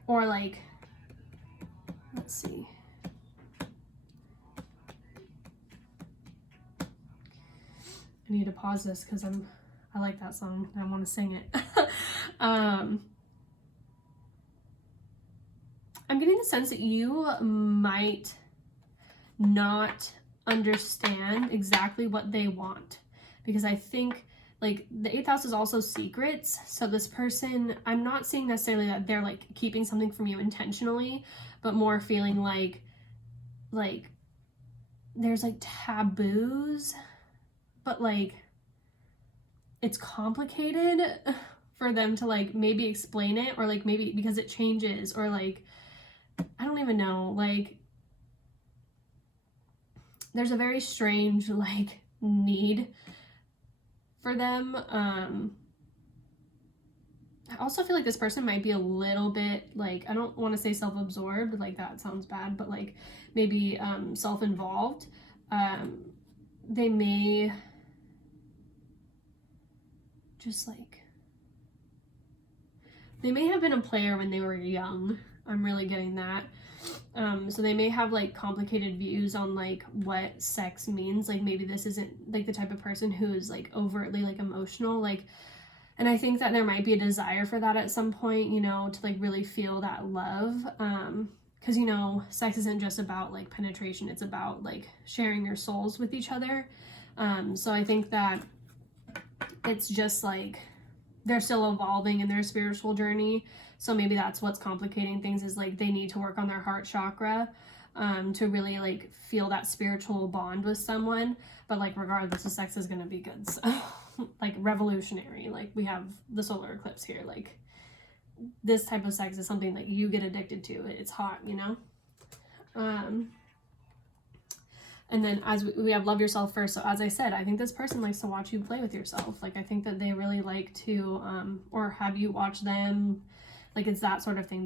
or like, let's see. I need to pause this because I like that song and I want to sing it. I'm getting the sense that you might not understand exactly what they want, because I think like the 8th house is also secrets. So this person, I'm not seeing necessarily that they're like keeping something from you intentionally, but more feeling like there's like taboos, but like it's complicated for them to like maybe explain it, or like maybe because it changes, or like I don't even know, like there's a very strange like need for them. I also feel like this person might be a little bit like, I don't want to say self-absorbed, like that sounds bad, but like maybe self-involved. They may just like, they may have been a player when they were young. I'm really getting that. So they may have like complicated views on like what sex means. Like maybe this isn't like the type of person who is like overtly like emotional, like, and I think that there might be a desire for that at some point, you know, to like really feel that love. Because, you know, sex isn't just about like penetration, it's about like sharing your souls with each other. So I think that it's just like they're still evolving in their spiritual journey. So maybe that's what's complicating things, is like they need to work on their heart chakra to really like feel that spiritual bond with someone. But like regardless, the sex is going to be good. So like revolutionary, like we have the solar eclipse here, like this type of sex is something that you get addicted to. It's hot, you know. And then as we have love yourself first. So as I said, I think this person likes to watch you play with yourself. Like I think that they really like to or have you watch them. Like it's that sort of thing.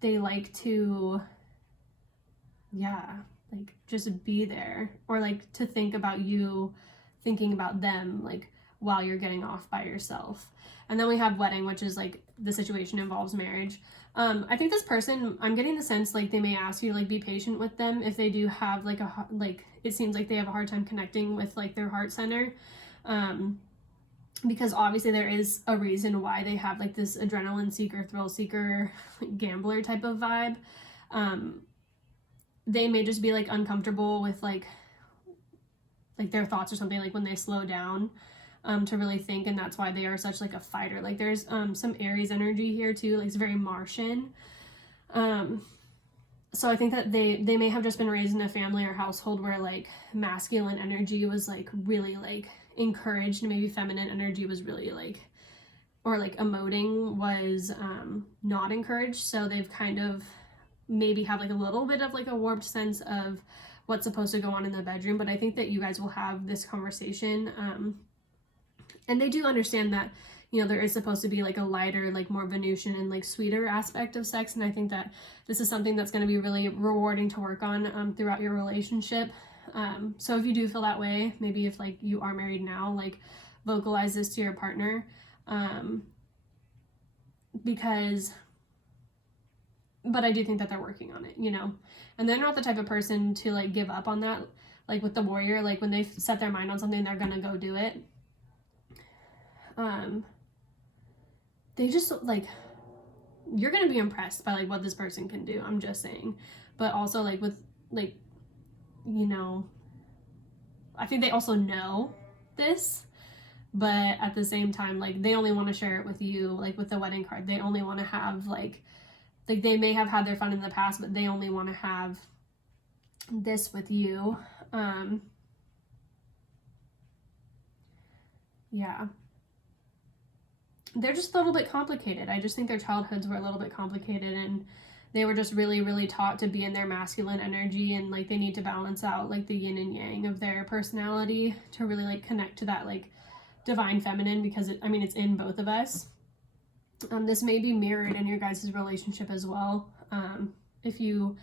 They like to, yeah, like just be there, or like to think about you thinking about them like while you're getting off by yourself. And then we have wedding, which is like the situation involves marriage. I think this person, I'm getting the sense like they may ask you to like be patient with them if they do have like it seems like they have a hard time connecting with like their heart center. Because obviously there is a reason why they have like this adrenaline seeker, thrill seeker, like, gambler type of vibe. They may just be like uncomfortable with like their thoughts or something, like when they slow down to really think, and that's why they are such like a fighter. Like there's some Aries energy here too, like it's very Martian. So I think that they may have just been raised in a family or household where like masculine energy was like really like encouraged, and maybe feminine energy was really like, or like emoting was not encouraged. So they've kind of maybe have like a little bit of like a warped sense of what's supposed to go on in the bedroom. But I think that you guys will have this conversation, and they do understand that, you know, there is supposed to be like a lighter, like more Venusian and like sweeter aspect of sex. And I think that this is something that's going to be really rewarding to work on throughout your relationship. So if you do feel that way, maybe if like you are married now, like vocalize this to your partner, but I do think that they're working on it, you know, and they're not the type of person to like give up on that. Like with the warrior, like when they set their mind on something, they're going to go do it. They just like, you're going to be impressed by like what this person can do. I'm just saying. But also like with like, you know, I think they also know this, but at the same time, like they only want to share it with you. Like with the wedding card, they only want to have like they may have had their fun in the past, but they only want to have this with you. Yeah. They're just a little bit complicated. I just think their childhoods were a little bit complicated, and they were just really, really taught to be in their masculine energy, and like they need to balance out like the yin and yang of their personality to really like connect to that like divine feminine, because it's in both of us. This may be mirrored in your guys' relationship as well. If you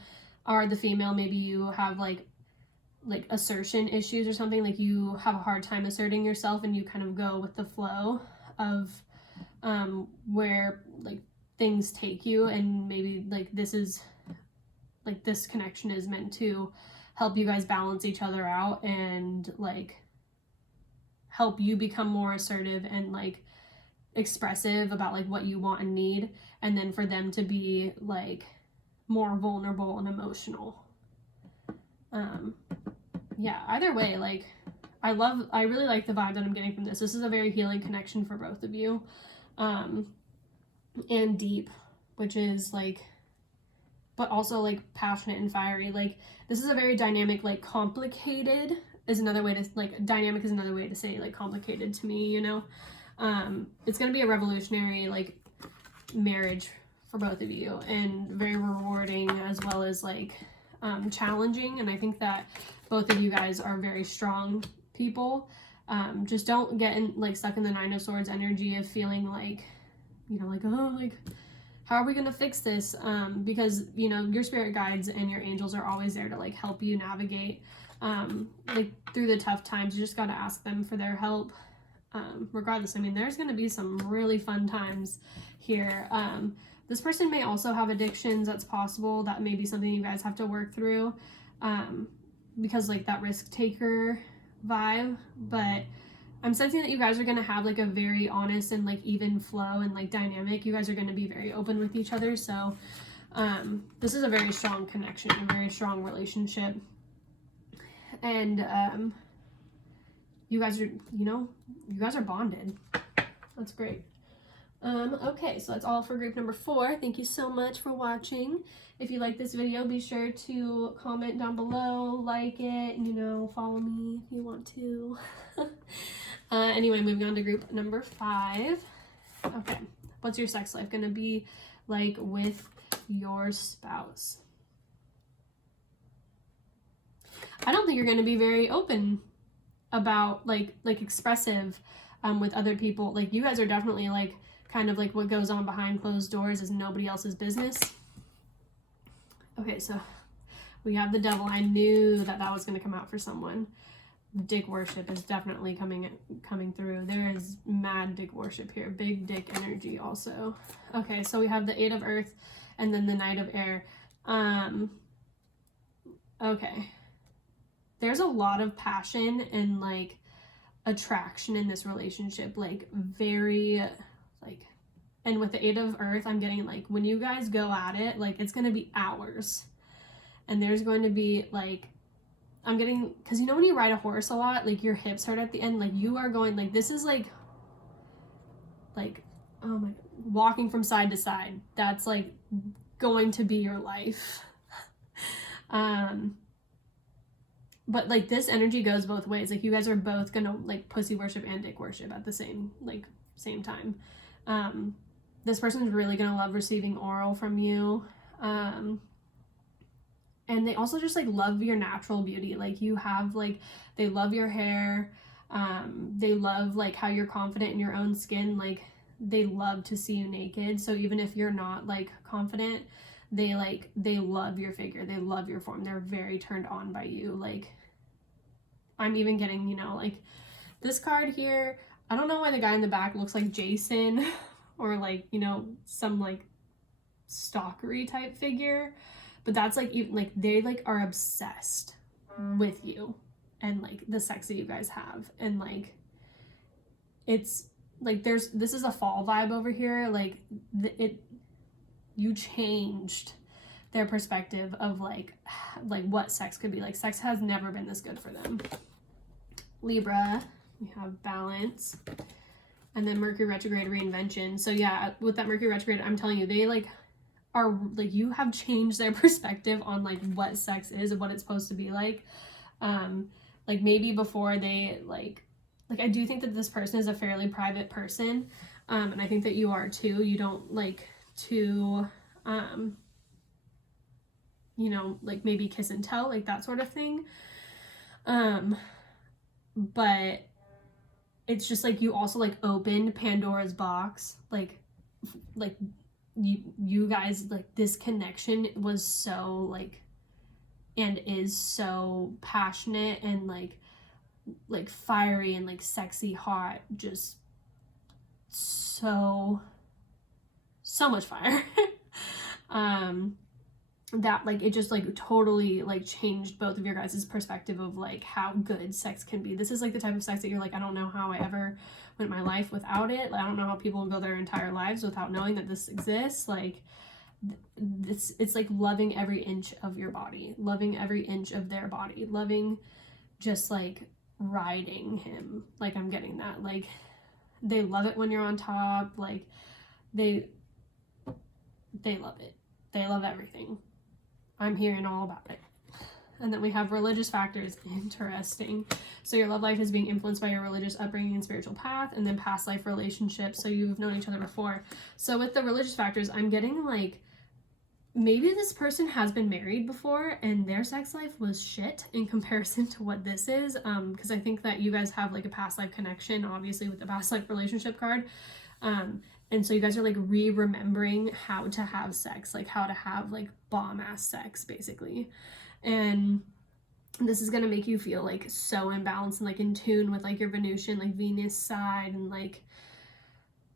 are the female, maybe you have like assertion issues or something, like you have a hard time asserting yourself and you kind of go with the flow of where like things take you, and maybe like this connection is meant to help you guys balance each other out and like help you become more assertive and like expressive about like what you want and need, and then for them to be like more vulnerable and emotional. Yeah, either way, like I really like the vibe that I'm getting from this. This is a very healing connection for both of you, and deep, which is like, but also like passionate and fiery. Like this is a very dynamic, like complicated is another way to, like dynamic is another way to say like complicated to me, you know. It's gonna be a revolutionary like marriage for both of you, and very rewarding as well as like challenging. And I think that both of you guys are very strong people. Just don't get like stuck in the Nine of Swords energy of feeling like, you know, like, oh, like how are we gonna fix this? Because you know your spirit guides and your angels are always there to like help you navigate like through the tough times. You just got to ask them for their help. Regardless, I mean, there's going to be some really fun times here. This person may also have addictions. That's possible. That may be something you guys have to work through, because like that risk taker vibe. But I'm sensing that you guys are going to have like a very honest and like even flow and like dynamic. You guys are going to be very open with each other. So this is a very strong connection, a very strong relationship. And you guys are, you know, you guys are bonded. That's great. Okay, so that's all for group number 4. Thank you so much for watching. If you like this video, be sure to comment down below, like it, you know, follow me if you want to. Anyway, moving on to group number 5. Okay, what's your sex life gonna be like with your spouse? I don't think you're gonna be very open about like expressive with other people. Like you guys are definitely like kind of like what goes on behind closed doors is nobody else's business. Okay, so we have the devil. I knew that was going to come out for someone. Dick worship is definitely coming through. There is mad dick worship here. Big dick energy also. Okay, so we have the 8 of Earth and then the Knight of Air. Okay. There's a lot of passion and like attraction in this relationship, like very like, and with the 8 of Earth, I'm getting like when you guys go at it, like it's going to be hours, and there's going to be like, I'm getting, because you know when you ride a horse a lot, like your hips hurt at the end, like you are going like, this is like oh my, walking from side to side. That's like going to be your life. But like this energy goes both ways. Like you guys are both gonna like pussy worship and dick worship at the same time. This person's really gonna love receiving oral from you. And they also just like love your natural beauty. Like you have like, they love your hair. They love like how you're confident in your own skin. Like they love to see you naked. So even if you're not like confident, they love your figure. They love your form. They're very turned on by you. Like I'm even getting, you know, like this card here. I don't know why the guy in the back looks like Jason or like, you know, some like stalkery type figure, but that's like, even like they like are obsessed with you and like the sex that you guys have. And like, it's like, this is a fall vibe over here. Like you changed their perspective of like what sex could be. Like sex has never been this good for them. Libra, we have balance, and then Mercury retrograde, reinvention. So yeah, with that Mercury retrograde, I'm telling you, they like are like, you have changed their perspective on like what sex is and what it's supposed to be like. Like maybe before they like I do think that this person is a fairly private person, and I think that you are too. You don't like to you know, like maybe kiss and tell, like that sort of thing. But it's just like you also like opened Pandora's box. Like you guys, like this connection was so like and is so passionate and like fiery and like sexy hot, just so much fire. That like it just like totally like changed both of your guys' perspective of like how good sex can be. This is like the type of sex that you're like, I don't know how I ever went my life without it. Like, I don't know how people go their entire lives without knowing that this exists. Like it's like loving every inch of your body, loving every inch of their body, loving just like riding him. Like I'm getting that. Like they love it when you're on top. Like they love it. They love everything. I'm hearing all about it. And then we have religious factors. Interesting. So your love life is being influenced by your religious upbringing and spiritual path, and then past life relationships. So you've known each other before. So with the religious factors, I'm getting like maybe this person has been married before and their sex life was shit in comparison to what this is. Because I think that you guys have like a past life connection, obviously, with the past life relationship card. And so you guys are like remembering how to have sex, like how to have like bomb ass sex, basically. And this is gonna make you feel like so imbalanced and like in tune with like your Venusian, like Venus side, and like,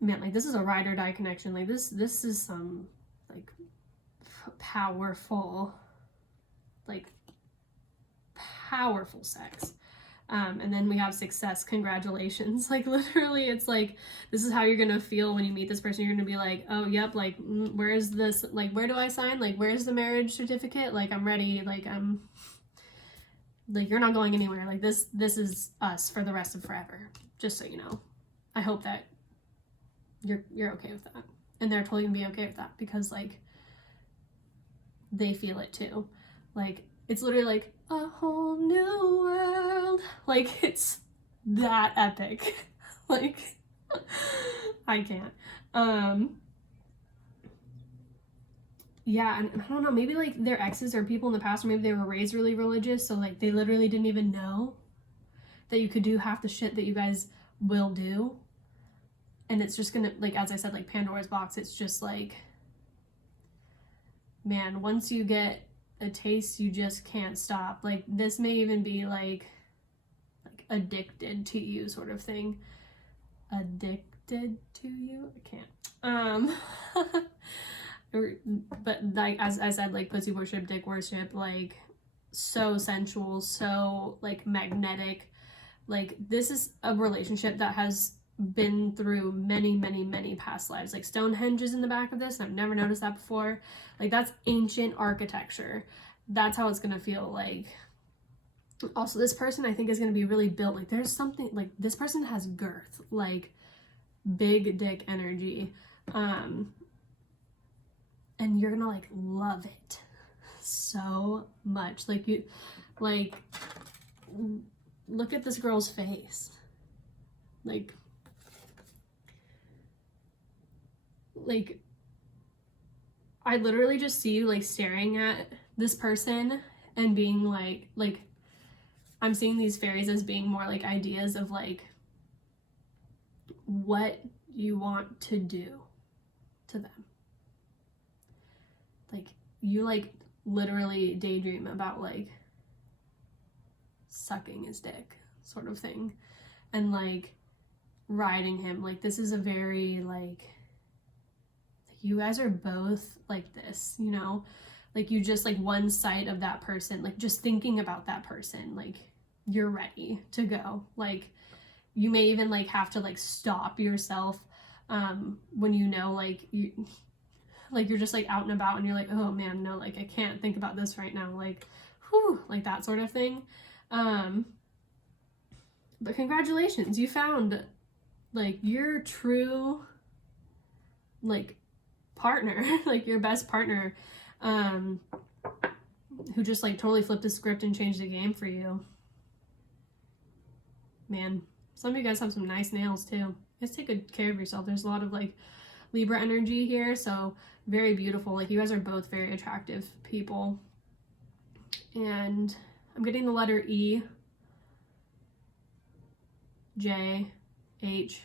man, like this is a ride or die connection. Like this is some like powerful sex. And then we have success. Congratulations. Like literally it's like this is how you're gonna feel when you meet this person. You're gonna be like, oh yep, like where is this, like where do I sign, like where's the marriage certificate, like I'm ready, like I'm like you're not going anywhere, like this is us for the rest of forever, just so you know. I hope that you're okay with that, and they're totally gonna be okay with that, because like they feel it too. Like it's literally like a whole new world. Like it's that epic. Like I can't. Yeah, and I don't know, maybe like their exes or people in the past, or maybe they were raised really religious, so like they literally didn't even know that you could do half the shit that you guys will do. And it's just gonna, like, as I said, like Pandora's box. It's just like, man, once you get a taste, you just can't stop. Like this may even be like addicted to you sort of thing. Addicted to you? I can't. But like as I said, like pussy worship, dick worship, like so sensual, so like magnetic. Like this is a relationship that has been through many past lives. Like Stonehenge is in the back of this, and I've never noticed that before. Like that's ancient architecture. That's how it's gonna feel like. Also, this person I think is gonna be really built. Like there's something, like this person has girth, like big dick energy. And you're gonna like love it so much. Like you, like look at this girl's face. Like I literally just see you like staring at this person and being like I'm seeing these fairies as being more like ideas of like what you want to do to them. Like you like literally daydream about like sucking his dick sort of thing, and like riding him. Like this is a very like, you guys are both like this, you know, like you just like one side of that person, like just thinking about that person, like you're ready to go. Like you may even like have to like stop yourself when you know like you're just like out and about and you're like, oh man, no, like I can't think about this right now, like whew, like that sort of thing. But congratulations, you found like your true like partner, like your best partner, who just like totally flipped the script and changed the game for you. Man, some of you guys have some nice nails too. You guys take good care of yourself. There's a lot of like Libra energy here, so very beautiful. Like you guys are both very attractive people. And I'm getting the letter E, J, H,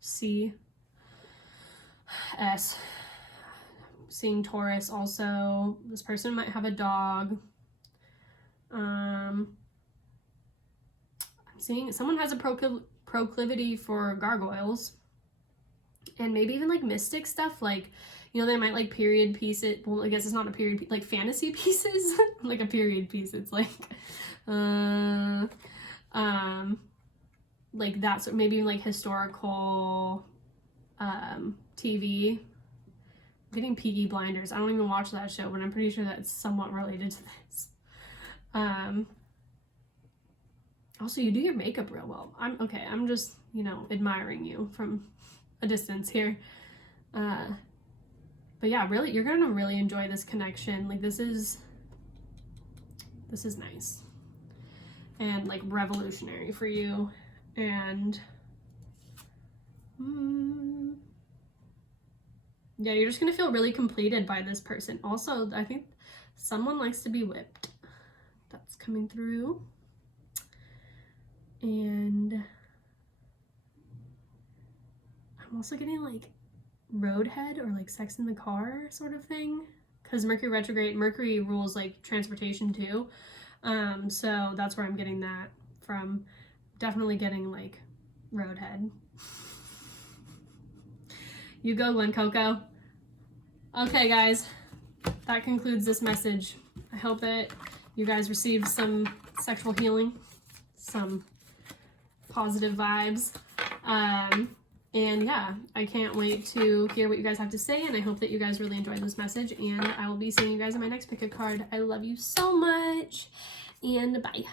C. S. Seeing Taurus also. This person might have a dog. I'm seeing someone has a proclivity for gargoyles. And maybe even like mystic stuff, like, you know, they might like period pieces. Well, I guess it's not a period, like fantasy pieces. Like a period piece. It's like, like that's maybe like historical TV. I'm getting Peaky Blinders. I don't even watch that show, but I'm pretty sure that's somewhat related to this. Also, you do your makeup real well. I'm just, you know, admiring you from a distance here. But yeah, really, you're gonna really enjoy this connection. Like this is nice and like revolutionary for you. And yeah, you're just gonna feel really completed by this person. Also, I think someone likes to be whipped. That's coming through. And I'm also getting like roadhead or like sex in the car sort of thing, because Mercury retrograde, Mercury rules like transportation too. So that's where I'm getting that from. Definitely getting like roadhead. You go, Glen Coco. Okay, guys, that concludes this message. I hope that you guys received some sexual healing, some positive vibes. And yeah, I can't wait to hear what you guys have to say, and I hope that you guys really enjoyed this message, and I will be seeing you guys in my next pick a card. I love you so much, and bye.